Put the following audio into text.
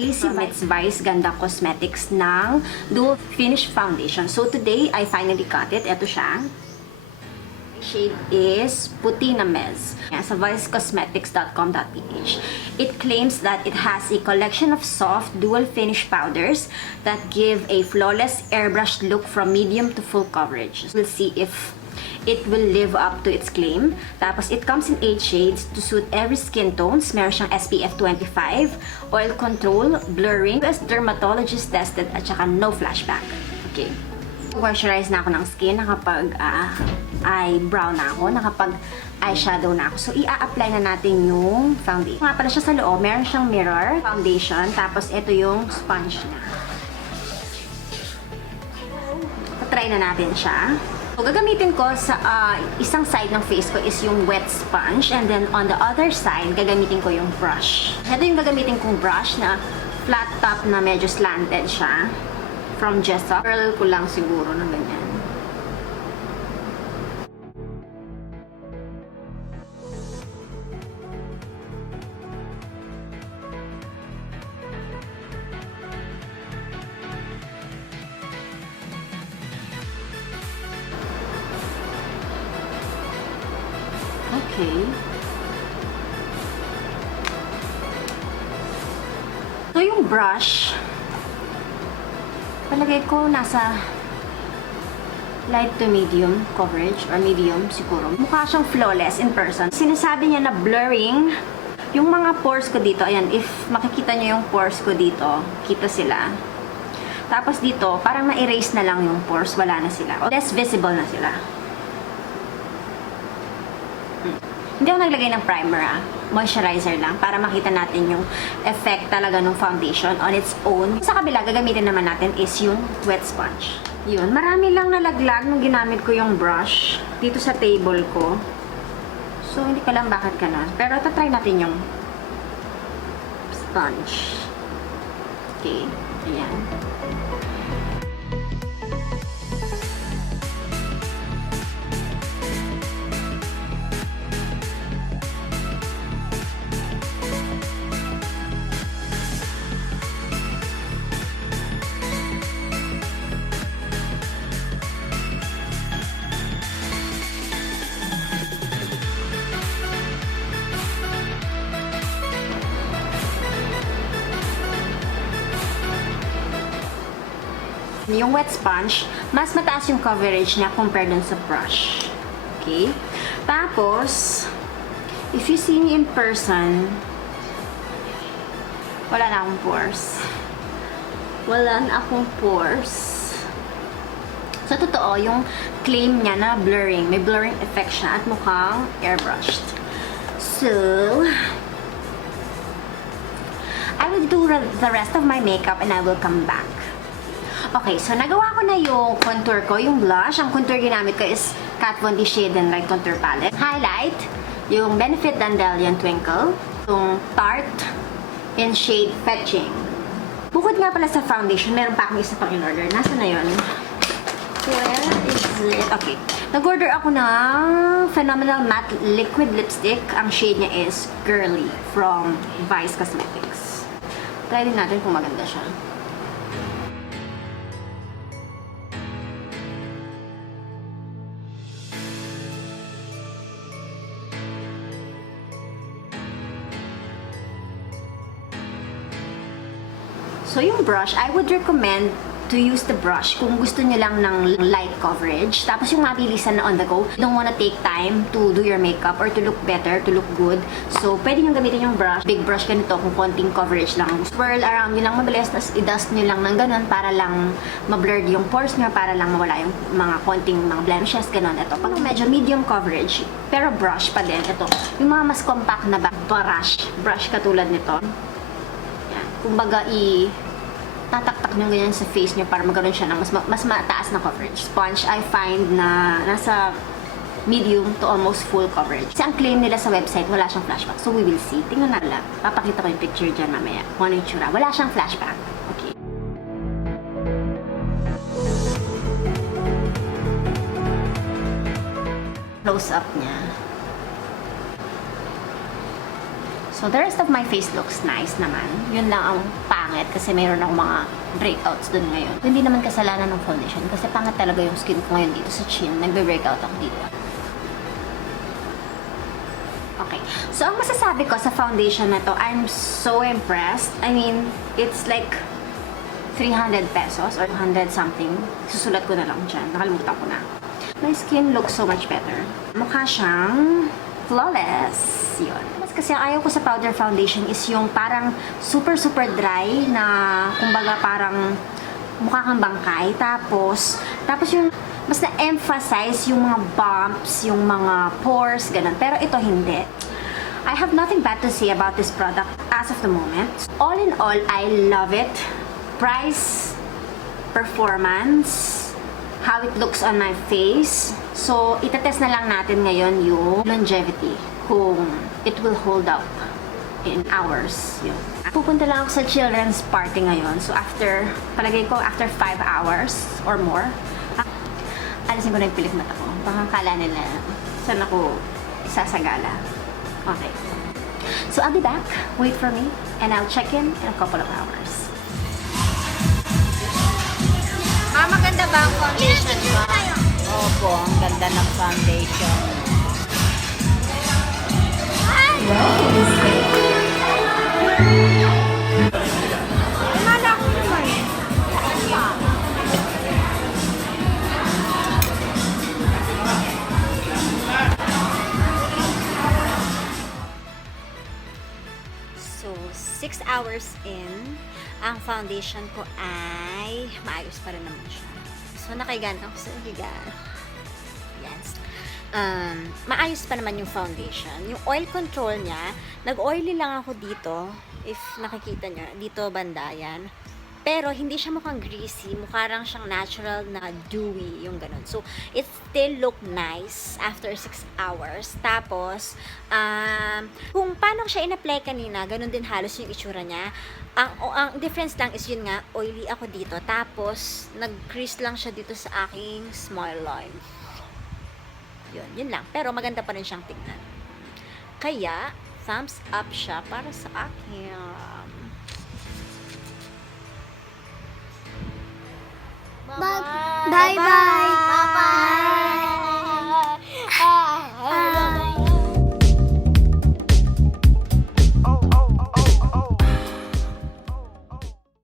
nag-release si Vice Ganda Cosmetics ng Dual Finish Foundation. So today, I finally got it. Ito siya. Shade is Puti na Mez. Sa vicecosmetics.com.ph. It claims that it has a collection of soft dual finish powders that give a flawless airbrushed look from medium to full coverage. We'll see if it will live up to its claim. Tapos, it comes in 8 shades to suit every skin tones. Meron siyang SPF 25, oil control, blurring, US dermatologist tested, at saka no flashback. Okay. Moisturize na ako ng skin, nakapag eyebrow na ako, nakapag eyeshadow na ako. So, i-apply na natin yung foundation. Nga pala siya sa loob, meron siyang mirror foundation, tapos ito yung sponge niya. Try na natin siya. So, gagamitin ko sa isang side ng face ko is yung wet sponge, and then on the other side, gagamitin ko yung brush. Ito yung gagamitin kong brush na flat top na medyo slanted siya. From Jessa. Curl ko lang siguro na ganyan. Okay. So, yung brush, palagay ko nasa light to medium coverage, or medium siguro. Mukha siyang flawless in person. Sinasabi niya na blurring yung mga pores ko dito. Ayan, if makikita niyo yung pores ko dito, kita sila. Tapos dito, parang na-erase na lang yung pores, wala na sila. Less visible na sila. Hindi ako naglagay ng primer, moisturizer lang para makita natin yung effect talaga ng foundation on its own. Sa kabila, gagamitin naman natin is yung wet sponge. Yun, marami lang nalaglag nung ginamit ko yung brush dito sa table ko. So, hindi ko lang bakit ganun. Pero try natin yung sponge. Okay, ayan. Yung wet sponge, mas mataas yung coverage niya compared dun sa brush. Okay? Tapos, if you see me in person, wala na akong pores. Wala na akong pores. So, totoo, yung claim niya na blurring. May blurring effect siya at mukhang airbrushed. So, I will do the rest of my makeup and I will come back. Okay, so nagawa ko na yung contour ko, yung blush. Ang contour ginamit ko is Kat Von D Shade and Light Contour Palette. Highlight, yung Benefit Dandelion Twinkle. Yung Tarte in shade Fetching. Bukod nga pala sa foundation, meron pa akong isa pang in-order. Nasa na yun? Where is it? Okay. Nag-order ako ng Phenomenal Matte Liquid Lipstick. Ang shade niya is Girly from Vice Cosmetics. Try din natin kung maganda siya. So, yung brush, I would recommend to use the brush kung gusto nyo lang ng light coverage. Tapos yung mabilisan na on the go. You don't wanna take time to do your makeup or to look better, to look good. So, pwede nyo gamitin yung brush. Big brush ganito kung konting coverage lang. Swirl around nyo lang mabilis, tapos i-dust nyo lang ng ganun para lang ma-blurred yung pores nyo, para lang mawala yung mga konting mga blemishes, ganun. Ito, pag medyo medium coverage, pero brush pa din. Ito, yung mga mas compact na brush katulad nito. Kumbaga, tataktak nyo ganyan sa face nyo para magkaroon siya ng mas mataas na coverage. Sponge, I find na nasa medium to almost full coverage. Kasi ang claim nila sa website, wala siyang flashback. So, we will see. Tingnan na lang. Papakita ko yung picture dyan mamaya. Kung ano yung tsura. Wala siyang flashback. Okay. Close up niya. So, the rest of my face looks nice naman. Yun lang ang pangit kasi mayroon akong mga breakouts dun ngayon. Hindi naman kasalanan ng foundation kasi pangit talaga yung skin ko ngayon dito sa chin. Nagbe-breakout ako dito. Okay. So, ang masasabi ko sa foundation na to, I'm so impressed. I mean, it's like 300 pesos or 100 something. Susulat ko na lang dyan. Nakalimutan ko na. My skin looks so much better. Mukha siyang flawless. Yun. Mas kasi ang ayaw ko sa powder foundation is yung parang super dry na kumbaga parang mukha kang bangkay. Tapos yung mas na-emphasize yung mga bumps, yung mga pores, ganun. Pero ito hindi. I have nothing bad to say about this product as of the moment. All in all, I love it. Price, performance, how it looks on my face. So, itetest na lang natin ngayon yung longevity. Kung it will hold up in hours. Yun. Pupunta lang ako sa children's party ngayon. So, palagay ko, after 5 hours or more, alisin ko na yung pilik mata ko. Baka kala nila, saan ako isasagala. Okay. So, I'll be back. Wait for me. And I'll check in a couple of hours. Maganda ba ang foundation mo? Opo, ang ganda ng foundation. Mala ko naman. So, 6 hours in, ang foundation ko ay maayos pa rin naman siya. So, nakiganda ako sa higaan. Yes. Maayos pa naman yung foundation. Yung oil control niya, nag-oily lang ako dito. If nakikita nyo, dito banda yan. Pero, hindi siya mukhang greasy. Mukha lang siyang natural na dewy, yung ganun. So, it still look nice after 6 hours. Tapos, kung paano siya in-apply kanina, ganun din halos yung itsura niya. Ang difference lang is yun nga, oily ako dito. Tapos, nag-crease lang siya dito sa aking smile line. Yun lang. Pero, maganda pa rin siyang tingnan. Kaya, thumbs up siya para sa akin. Bye-bye.